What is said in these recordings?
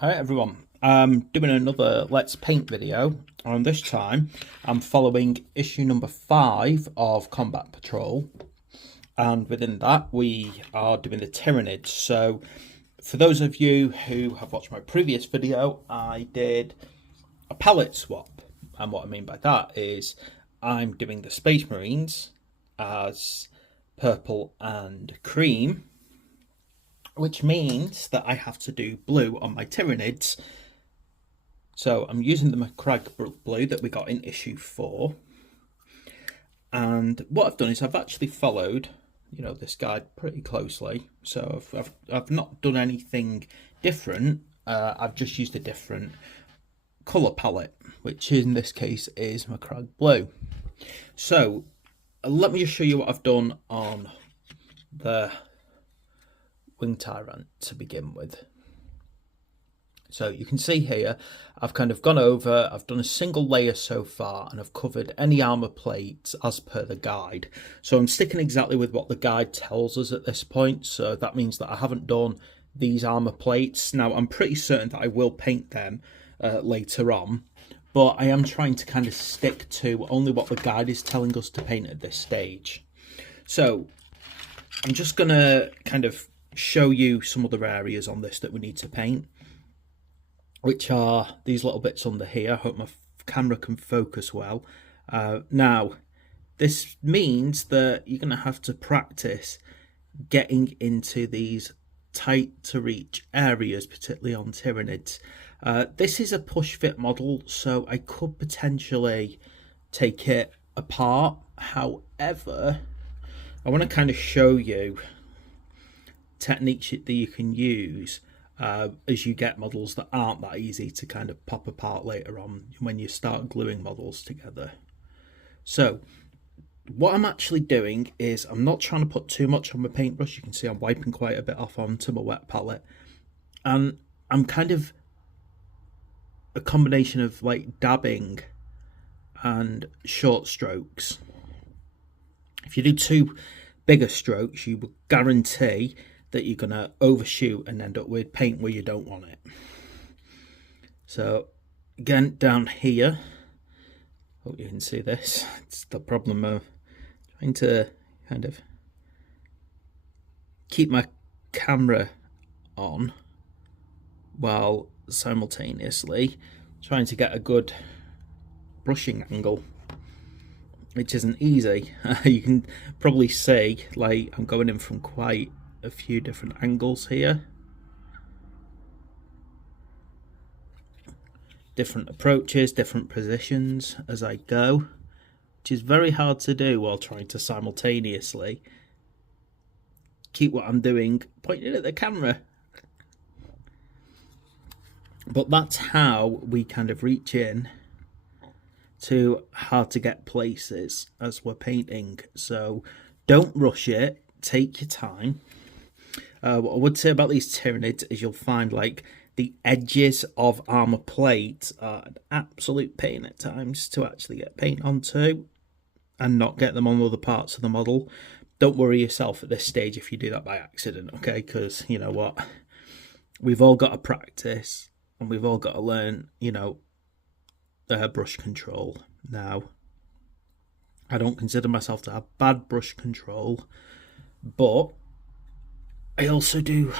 Hi everyone, I'm doing another Let's Paint video, and this time I'm following issue number 5 of Combat Patrol, and within that we are doing the Tyranids. So for those of you who have watched my previous video, I did a palette swap, and what I mean by that is I'm doing the Space Marines as purple and cream, which means that I have to do blue on my Tyranids. So I'm using the Macragge blue that we got in issue 4. And what I've done is I've actually followed, this guide pretty closely. So I've not done anything different. I've just used a different colour palette, which in this case is Macragge blue. So let me just show you what I've done on the Wing Tyrant to begin with. So you can see here, I've kind of gone over, I've done a single layer so far, and I've covered any armour plates as per the guide. So I'm sticking exactly with what the guide tells us at this point. So that means that I haven't done these armour plates. Now, I'm pretty certain that I will paint them later on, but I am trying to kind of stick to only what the guide is telling us to paint at this stage. So I'm just going to kind of show you some other areas on this that we need to paint, which are these little bits under here. I hope my camera can focus well. Now, this means that you're going to have to practice getting into these tight to reach areas, particularly on Tyranids. This is a push fit model, so I could potentially take it apart. However, I want to kind of show you techniques that you can use as you get models that aren't that easy to kind of pop apart later on when you start gluing models together. So what I'm actually doing is I'm not trying to put too much on my paintbrush. You can see I'm wiping quite a bit off onto my wet palette, and I'm kind of a combination of like dabbing and short strokes. If you do too bigger strokes, you will guarantee that you're going to overshoot and end up with paint where you don't want it. So again, down here, hope you can see this. It's the problem of trying to kind of keep my camera on while simultaneously trying to get a good brushing angle, which isn't easy. You can probably see like I'm going in from quite a few different angles here, different approaches, different positions as I go, which is very hard to do while trying to simultaneously keep what I'm doing pointed at the camera. But that's how we kind of reach in to hard to get places as we're painting. So don't rush it, take your time. What I would say about these Tyranids is you'll find like the edges of armor plate are an absolute pain at times to actually get paint onto and not get them on other parts of the model. Don't worry yourself at this stage if you do that by accident, okay? Because you know what, we've all got to practice and we've all got to learn, brush control. Now, I don't consider myself to have bad brush control, but I also do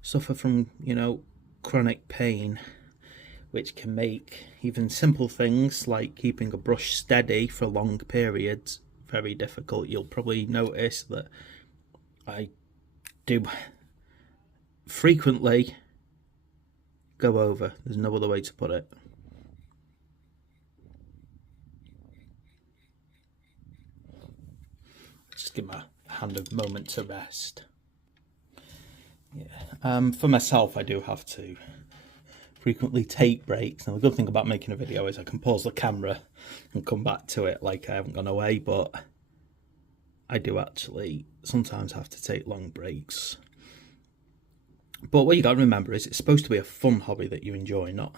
suffer from, chronic pain, which can make even simple things like keeping a brush steady for long periods very difficult. You'll probably notice that I do frequently go over. There's no other way to put it. Just give my hand a moment to rest. Yeah. For myself, I do have to frequently take breaks. Now, the good thing about making a video is I can pause the camera and come back to it like I haven't gone away, but I do actually sometimes have to take long breaks. But what you got to remember is it's supposed to be a fun hobby that you enjoy, not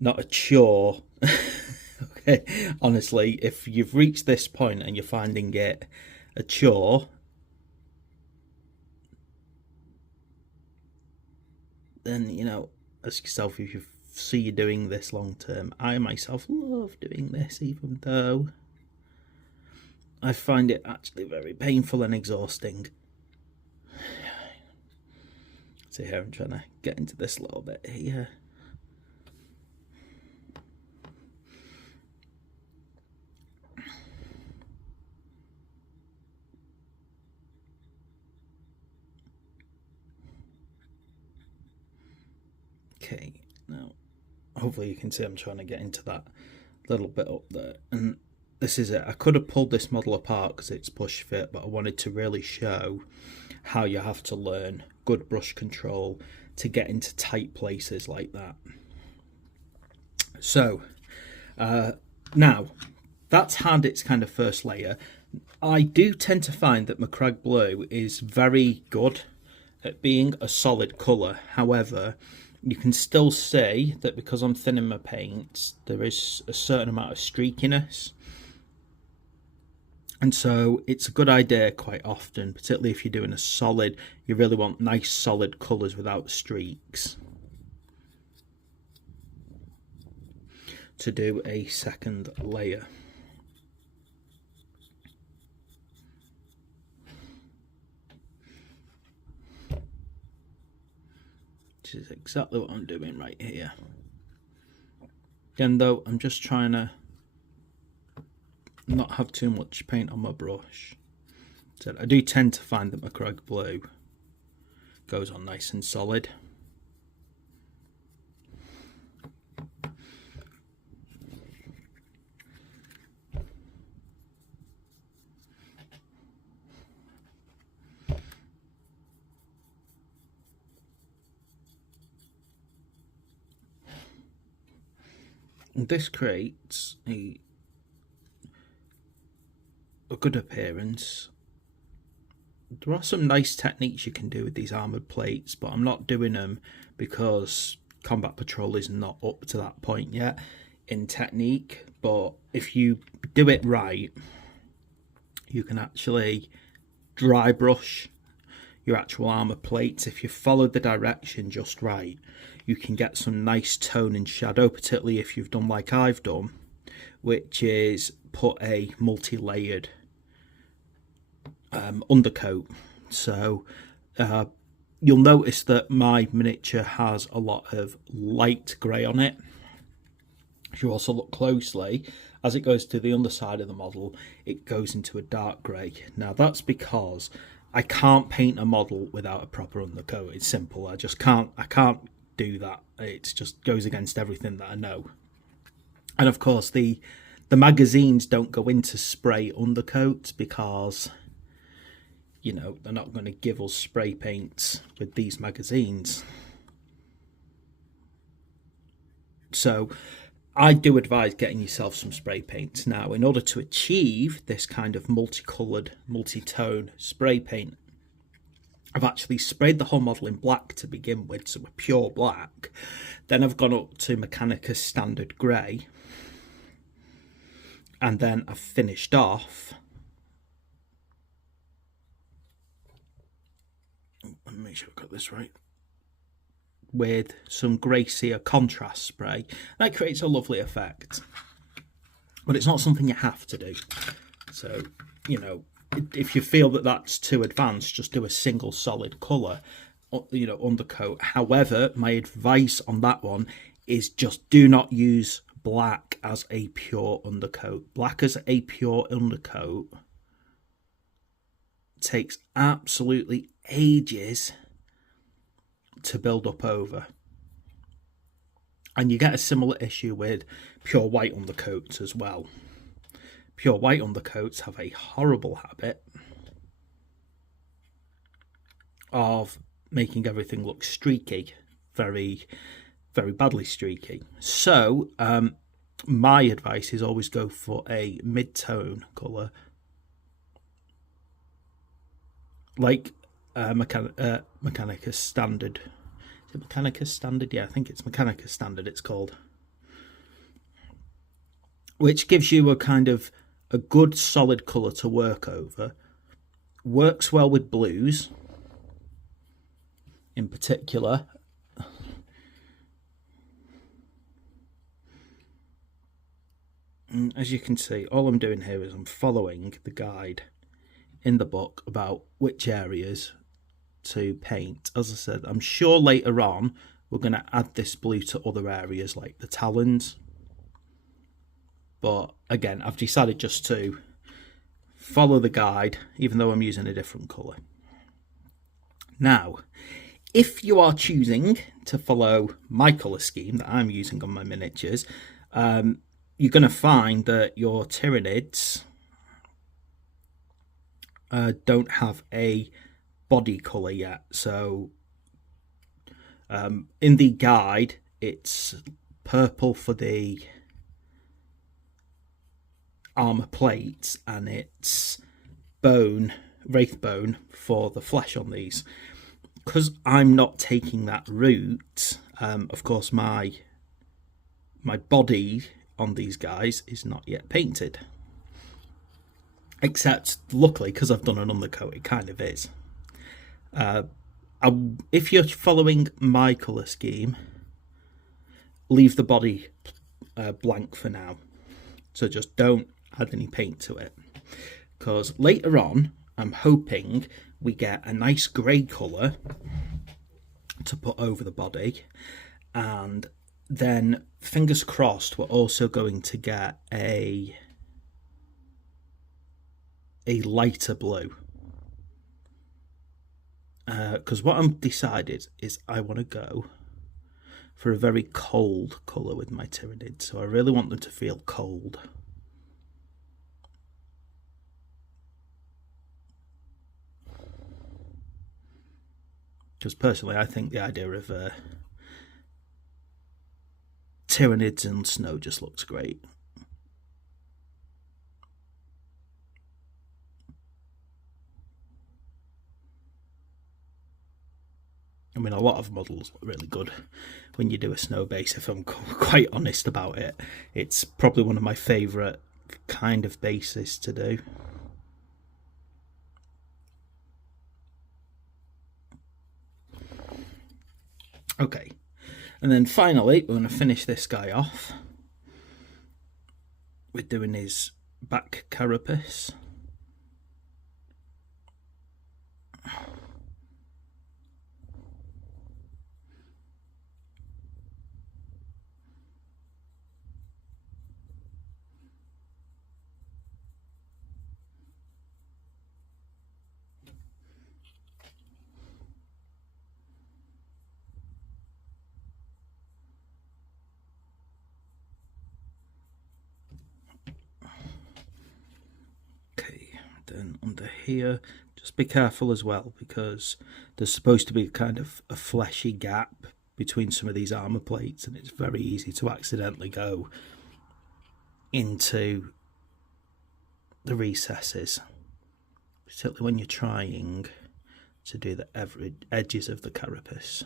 a chore. Okay, honestly, if you've reached this point and you're finding it a chore, then, you know, ask yourself if you see you doing this long term. I myself love doing this, even though I find it actually very painful and exhausting. So here I'm trying to get into this a little bit here. Okay, now hopefully you can see I'm trying to get into that little bit up there, and this is it. I could have pulled this model apart because it's push fit, but I wanted to really show how you have to learn good brush control to get into tight places like that. So now that's had its kind of first layer. I do tend to find that Macragge Blue is very good at being a solid colour. However, you can still see that because I'm thinning my paints, there is a certain amount of streakiness. And so it's a good idea quite often, particularly if you're doing a solid, you really want nice solid colours without streaks, to do a second layer. Which is exactly what I'm doing right here. Again though, I'm just trying to not have too much paint on my brush. So I do tend to find that Macragge Blue goes on nice and solid. And this creates a good appearance. There are some nice techniques you can do with these armoured plates, but I'm not doing them because Combat Patrol is not up to that point yet in technique. But if you do it right, you can actually dry brush your actual armour plates. If you follow the direction just right, you can get some nice tone and shadow, particularly if you've done like I've done, which is put a multi-layered undercoat. So you'll notice that my miniature has a lot of light grey on it. If you also look closely, as it goes to the underside of the model, it goes into a dark grey. Now that's because I can't paint a model without a proper undercoat. It's simple. I can't do that. It just goes against everything that I know. And of course the magazines don't go into spray undercoats because, you know, they're not going to give us spray paints with these magazines. So I do advise getting yourself some spray paints. Now, in order to achieve this kind of multicoloured, multi-tone spray paint, I've actually sprayed the whole model in black to begin with, so a pure black. Then I've gone up to Mechanicus Standard Grey. And then I've finished off. Let me make sure I've got this right. With some Grey Seer contrast spray. That creates a lovely effect. But it's not something you have to do. So, you know, if you feel that that's too advanced, just do a single solid colour, you know, undercoat. However, my advice on that one is just do not use black as a pure undercoat. Black as a pure undercoat takes absolutely ages to build up over. And you get a similar issue with pure white undercoats as well. Pure white undercoats have a horrible habit of making everything look streaky, very, very badly streaky. So my advice is always go for a mid-tone colour, like Mechanicus Standard. Is it Mechanicus Standard? Yeah, I think it's Mechanicus Standard it's called. Which gives you a kind of a good solid colour to work over. Works well with blues in particular. as you can see, all I'm doing here is I'm following the guide in the book about which areas to paint. As I said, I'm sure later on we're going to add this blue to other areas like the talons, but again I've decided just to follow the guide even though I'm using a different colour. Now, if you are choosing to follow my colour scheme that I'm using on my miniatures, you're going to find that your Tyranids don't have a body colour yet. So in the guide it's purple for the armour plates and it's wraith bone for the flesh on these. Because I'm not taking that route, of course my body on these guys is not yet painted. Except, luckily, because I've done an undercoat, it kind of is. If you're following my colour scheme, leave the body blank for now. So just don't add any paint to it. Because later on, I'm hoping we get a nice grey colour to put over the body. And then, fingers crossed, we're also going to get a lighter blue. Because what I'm decided is I want to go for a very cold colour with my Tyranids. So I really want them to feel cold. Because personally I think the idea of Tyranids and snow just looks great. I mean, a lot of models look really good when you do a snow base, if I'm quite honest about it. It's probably one of my favourite kind of bases to do. Okay, and then finally we're going to finish this guy off with doing his back carapace. Then under here, just be careful as well, because there's supposed to be kind of a fleshy gap between some of these armour plates, and it's very easy to accidentally go into the recesses, particularly when you're trying to do the edges of the carapace.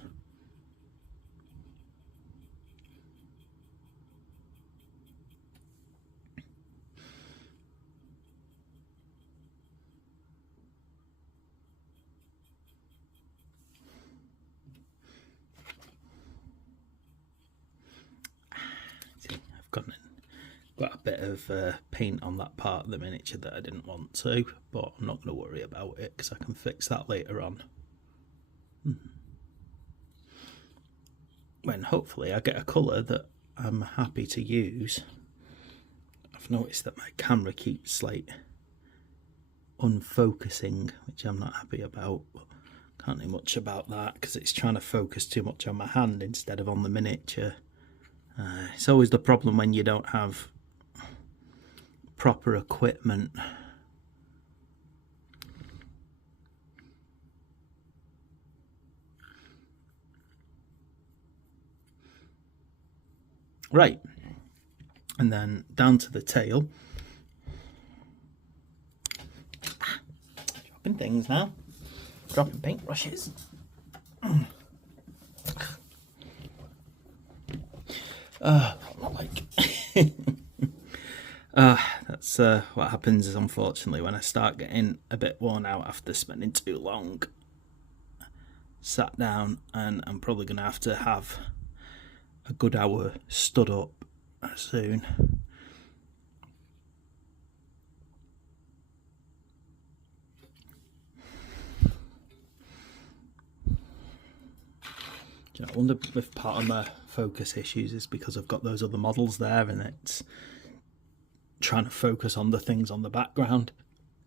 Got a bit of paint on that part of the miniature that I didn't want to, but I'm not going to worry about it because I can fix that later on. When hopefully I get a colour that I'm happy to use. I've noticed that my camera keeps like unfocusing, which I'm not happy about, but can't do much about that because it's trying to focus too much on my hand instead of on the miniature. It's always the problem when you don't have proper equipment. Right, and then down to the tail. Dropping things now. Dropping paintbrushes. Not like. That's what happens is, unfortunately, when I start getting a bit worn out after spending too long sat down, and I'm probably going to have a good hour stood up soon. You know, I wonder if part of my focus issues is because I've got those other models there and it's trying to focus on the things on the background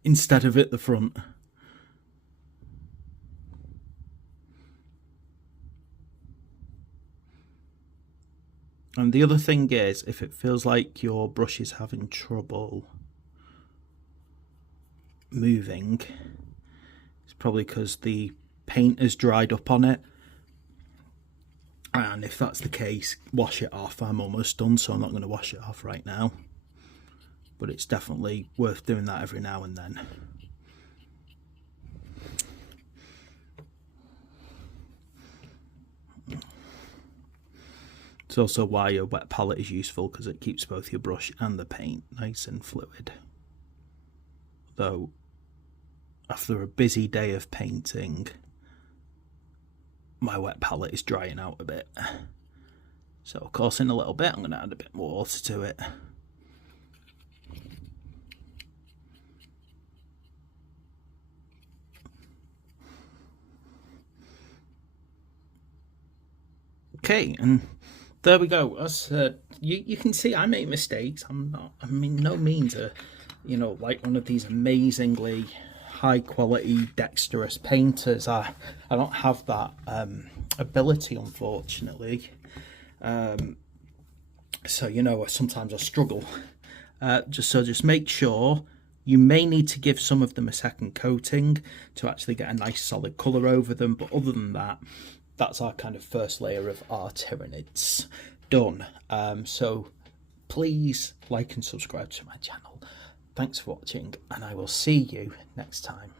instead of at the front. And the other thing is, if it feels like your brush is having trouble moving, it's probably because the paint has dried up on it. And if that's the case, wash it off. I'm almost done, so I'm not going to wash it off right now. But it's definitely worth doing that every now and then. It's also why your wet palette is useful, because it keeps both your brush and the paint nice and fluid. Though, after a busy day of painting, my wet palette is drying out a bit. So of course in a little bit I'm going to add a bit more water to it. Okay, and there we go. As you can see, I make mistakes. I mean, no means you know, like one of these amazingly high quality dexterous painters. I don't have that ability, unfortunately. So you know, sometimes I struggle. Just make sure. You may need to give some of them a second coating to actually get a nice solid colour over them, but other than that, that's our kind of first layer of our Tyranids done. So please like and subscribe to my channel. Thanks for watching, and I will see you next time.